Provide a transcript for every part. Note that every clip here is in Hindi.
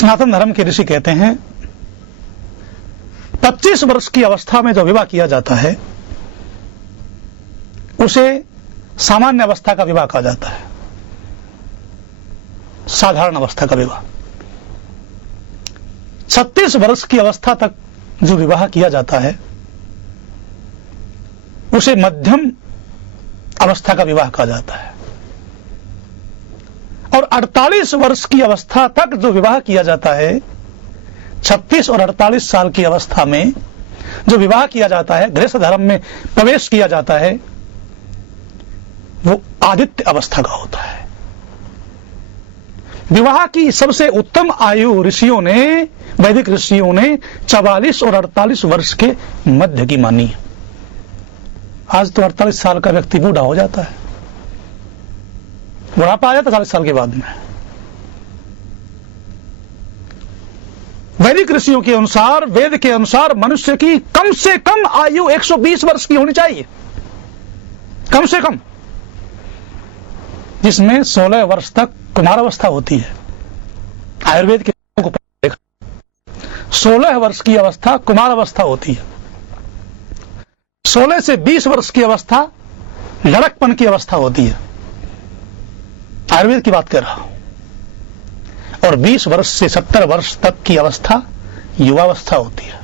सनातन धर्म के ऋषि कहते हैं 25 वर्ष की अवस्था में जो विवाह किया जाता है उसे सामान्य अवस्था का विवाह कहा जाता है, साधारण अवस्था का विवाह। 36 वर्ष की अवस्था तक जो विवाह किया जाता है उसे मध्यम अवस्था का विवाह कहा जाता है, और 48 वर्ष की अवस्था तक जो विवाह किया जाता है, 36 और 48 साल की अवस्था में जो विवाह किया जाता है, गृहस्थ धर्म में प्रवेश किया जाता है, वो आदित्य अवस्था का होता है। विवाह की सबसे उत्तम आयु ऋषियों ने, वैदिक ऋषियों ने 44 और 48 वर्ष के मध्य की मानी है। आज तो 48 साल का व्यक्ति बूढ़ा हो जाता है, बुढ़ापा आ जाता 40 साल के बाद में। वैदिक ऋषियों के अनुसार, वेद के अनुसार मनुष्य की कम से कम आयु 120 वर्ष की होनी चाहिए, कम से कम, जिसमें 16 वर्ष तक कुमारावस्था होती है। आयुर्वेद के को देखा, 16 वर्ष की अवस्था कुमारावस्था होती है, 16 से 20 वर्ष की अवस्था लड़कपन की अवस्था होती है, आयुर्वेद की बात कर रहा हूं, और 20 वर्ष से 70 वर्ष तक की अवस्था युवावस्था होती है।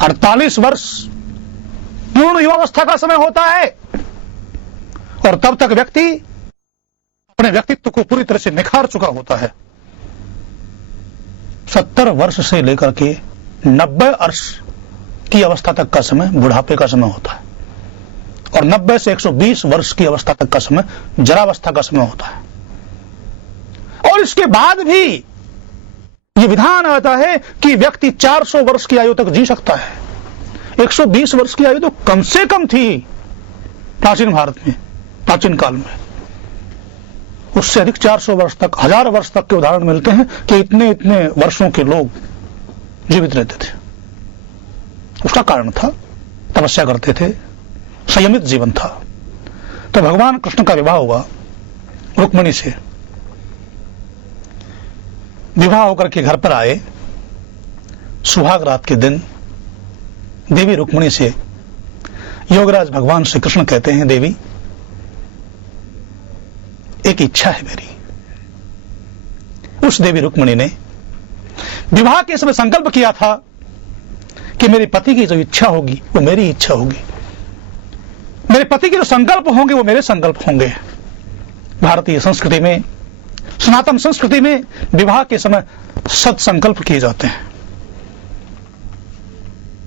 48 वर्ष पूर्ण युवावस्था का समय होता है, और तब तक व्यक्ति अपने व्यक्तित्व को पूरी तरह से निखार चुका होता है। 70 वर्ष से लेकर के 90 वर्ष की अवस्था तक का समय बुढ़ापे का समय होता है, और 90 से 120 वर्ष की अवस्था तक का समय जरावस्था का समय होता है। और इसके बाद भी यह विधान आता है कि व्यक्ति 400 वर्ष की आयु तक जी सकता है। 120 वर्ष की आयु तो कम से कम थी प्राचीन भारत में, प्राचीन काल में। उससे अधिक 400 वर्ष तक, 1000 वर्ष तक के उदाहरण मिलते हैं कि इतने इतने वर्षों के लोग जीवित रहते थे। उसका कारण था तपस्या करते थे, संयमित जीवन था। तो भगवान कृष्ण का विवाह हुआ रुक्मिणी से। विवाह होकर के घर पर आए, सुहाग रात के दिन देवी रुक्मिणी से योगराज भगवान श्री कृष्ण कहते हैं, देवी एक इच्छा है मेरी। उस देवी रुक्मिणी ने विवाह के समय संकल्प किया था कि मेरे पति की जो इच्छा होगी वो मेरी इच्छा होगी, मेरे पति के जो संकल्प होंगे वो मेरे संकल्प होंगे। भारतीय संस्कृति में, सनातन संस्कृति में विवाह के समय सत्संकल्प किए जाते हैं।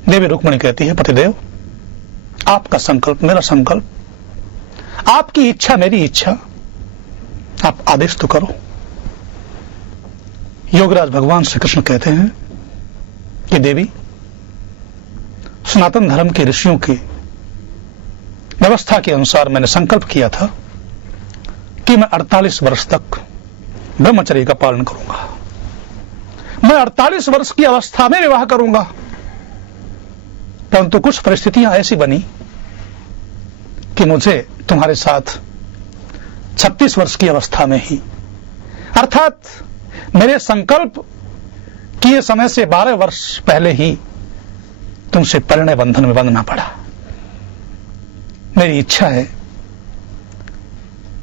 देवी रुक्मिणी कहती है, पतिदेव आपका संकल्प मेरा संकल्प, आपकी इच्छा मेरी इच्छा, आप आदेश तो करो। योगराज भगवान श्री कृष्ण कहते हैं कि देवी, सनातन धर्म के ऋषियों की व्यवस्था के अनुसार मैंने संकल्प किया था कि मैं 48 वर्ष तक ब्रह्मचर्य का पालन करूंगा। मैं 48 वर्ष की अवस्था में विवाह करूंगा, परंतु कुछ परिस्थितियां ऐसी बनी कि मुझे तुम्हारे साथ 36 वर्ष की अवस्था में ही, अर्थात मेरे संकल्प किए समय से 12 वर्ष पहले ही तुमसे परिणय बंधन में बंधना पड़ा। मेरी इच्छा है,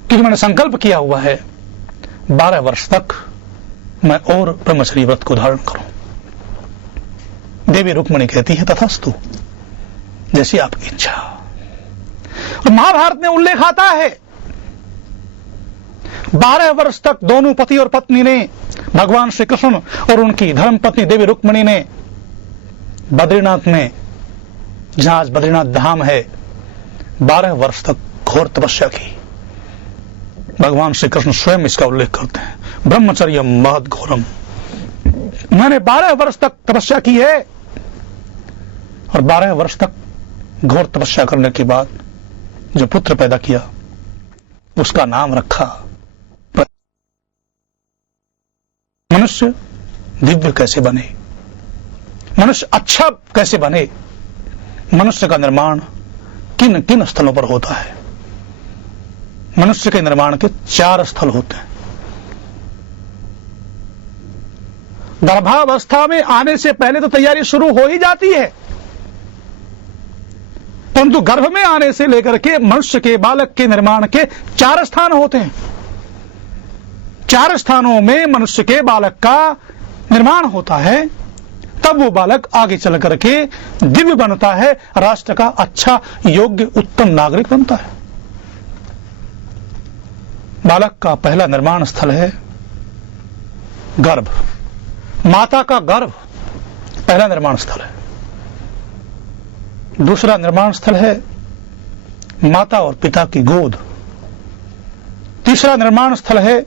क्योंकि मैंने संकल्प किया हुआ है, 12 वर्ष तक मैं और ब्रह्मचर्य व्रत को धारण करूं। देवी रुक्मिणी कहती है, तथास्तु, जैसी आपकी इच्छा। और महाभारत में उल्लेख आता है 12 वर्ष तक दोनों पति और पत्नी ने, भगवान श्री कृष्ण और उनकी धर्मपत्नी देवी रुक्मिणी ने बद्रीनाथ में, जहां आज बद्रीनाथ धाम है, 12 वर्ष तक घोर तपस्या की। भगवान श्री कृष्ण स्वयं इसका उल्लेख करते हैं, ब्रह्मचर्य महद घोरम। मैंने 12 वर्ष तक तपस्या की है, और 12 वर्ष तक घोर तपस्या करने के बाद जो पुत्र पैदा किया उसका नाम रखा। मनुष्य दिव्य कैसे बने, मनुष्य अच्छा कैसे बने, मनुष्य का निर्माण किन किन स्थलों पर होता है। मनुष्य के निर्माण के 4 स्थल होते हैं। गर्भावस्था में आने से पहले तो तैयारी शुरू हो ही जाती है, परंतु गर्भ में आने से लेकर के मनुष्य के बालक के निर्माण के 4 स्थान होते हैं। 4 स्थानों में मनुष्य के बालक का निर्माण होता है, तब वो बालक आगे चल करके दिव्य बनता है, राष्ट्र का अच्छा योग्य उत्तम नागरिक बनता है। बालक का पहला निर्माण स्थल है गर्भ। माता का गर्भ पहला निर्माण स्थल है। दूसरा निर्माण स्थल है माता और पिता की गोद। तीसरा निर्माण स्थल है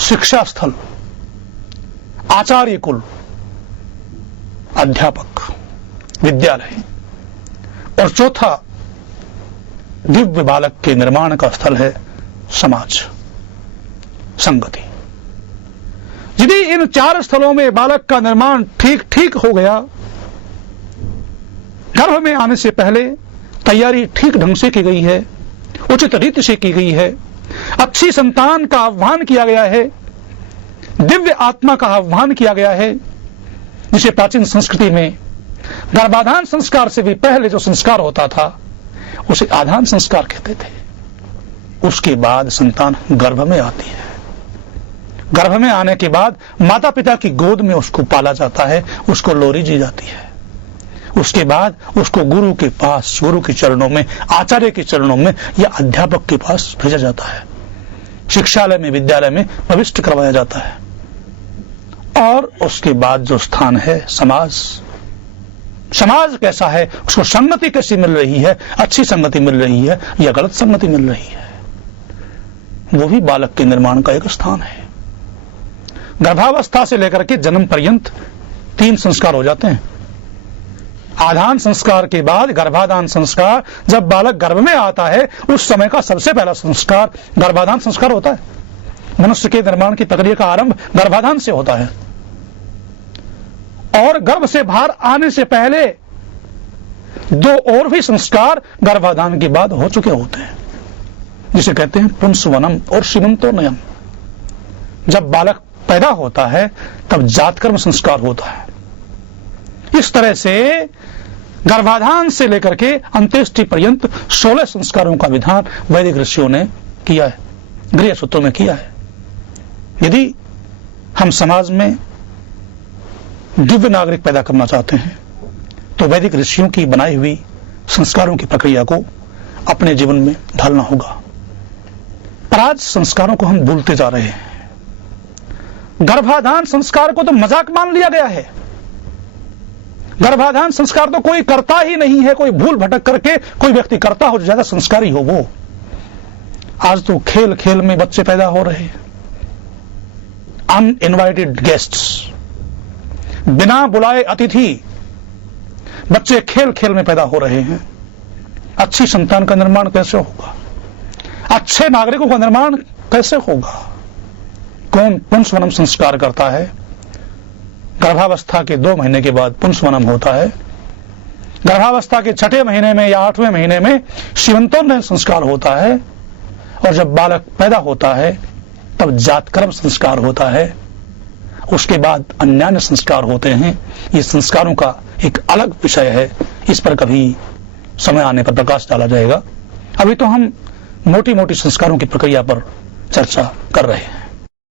शिक्षा स्थल, आचार्य कुल, अध्यापक, विद्यालय। और चौथा दिव्य बालक के निर्माण का स्थल है समाज, संगति। यदि इन 4 स्थलों में बालक का निर्माण ठीक ठीक हो गया, गर्भ में आने से पहले तैयारी ठीक ढंग से की गई है, उचित रीति से की गई है, अच्छी संतान का आह्वान किया गया है, दिव्य आत्मा का आह्वान किया गया है, जिसे प्राचीन संस्कृति में गर्भाधान संस्कार से भी पहले जो संस्कार होता था उसे आधान संस्कार कहते थे। उसके बाद संतान गर्भ में आती है। गर्भ में आने के बाद माता पिता की गोद में उसको पाला जाता है, उसको लोरी दी जाती है। उसके बाद उसको गुरु के पास, गुरु के चरणों में, आचार्य के चरणों में या अध्यापक के पास भेजा जाता है। शिक्षालय में, विद्यालय में प्रविष्ट करवाया जाता है। और उसके बाद जो स्थान है समाज। समाज कैसा है, उसको संगति कैसी मिल रही है, अच्छी संगति मिल रही है या गलत संगति मिल रही है, वो भी बालक के निर्माण का एक स्थान है। गर्भावस्था से लेकर के जन्म पर्यंत 3 संस्कार हो जाते हैं। आधान संस्कार के बाद गर्भाधान संस्कार। जब बालक गर्भ में आता है उस समय का सबसे पहला संस्कार गर्भाधान संस्कार होता है। मनुष्य के निर्माण की प्रक्रिया का आरंभ गर्भाधान से होता है। और गर्भ से बाहर आने से पहले 2 और भी संस्कार गर्भाधान के बाद हो चुके होते हैं, जिसे कहते हैं पुंसवनम और सीमंतोन्नयन। जब बालक पैदा होता है तब जातकर्म संस्कार होता है। इस तरह से गर्भाधान से लेकर के अंत्येष्टि पर्यंत 16 संस्कारों का विधान वैदिक ऋषियों ने किया है, गृह सूत्रों में किया है। यदि हम समाज में दिव्य नागरिक पैदा करना चाहते हैं तो वैदिक ऋषियों की बनाई हुई संस्कारों की प्रक्रिया को अपने जीवन में ढालना होगा। पर आज संस्कारों को हम भूलते जा रहे हैं। गर्भाधान संस्कार को तो मजाक मान लिया गया है। गर्भाधान संस्कार तो कोई करता ही नहीं है। कोई भूल भटक करके कोई व्यक्ति करता हो जो ज्यादा संस्कारी हो वो। आज तो खेल खेल में बच्चे पैदा हो रहे हैं, अनइनवाइटेड गेस्ट्स, बिना बुलाए अतिथि बच्चे खेल खेल में पैदा हो रहे हैं। अच्छी संतान का निर्माण कैसे होगा? अच्छे नागरिकों का निर्माण कैसे होगा? कौन पुंसवनम संस्कार करता है? गर्भावस्था के 2 महीने के बाद पुंसवनम होता है। गर्भावस्था के 6ठे महीने में या 8वें महीने में सीमंतोन्नयन संस्कार होता है। और जब बालक पैदा होता है तब जातकर्म संस्कार होता है। उसके बाद अन्यान्य संस्कार होते हैं। ये संस्कारों का एक अलग विषय है, इस पर कभी समय आने पर प्रकाश डाला जाएगा। अभी तो हम मोटी मोटी संस्कारों की प्रक्रिया पर चर्चा कर रहे हैं।